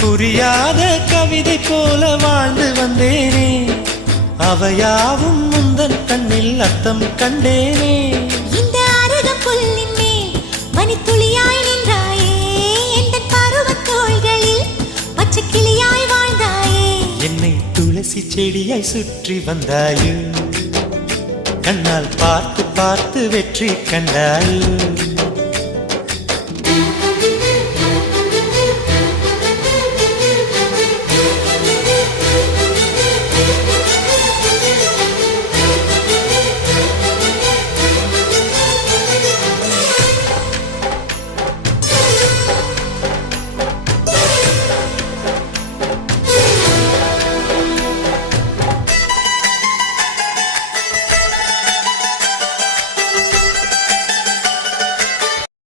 புரியாத கவிதை போல வாழ்ந்து வந்தேனே, அவையாவும் முந்தன் கண்ணில் அர்த்தம் கண்டேனே. இந்த அரக புல்லின் மேல் மணித்துளியாய் நின்றாயே, எந்த பருவத் தோள்களில் பச்சை கிளியாய் வாழ்ந்தாயே. என்னை துளசி செடியாய் சுற்றி வந்தாயோ, கண்ணால் பார்த்து பார்த்து வெற்றி கண்டாயோ.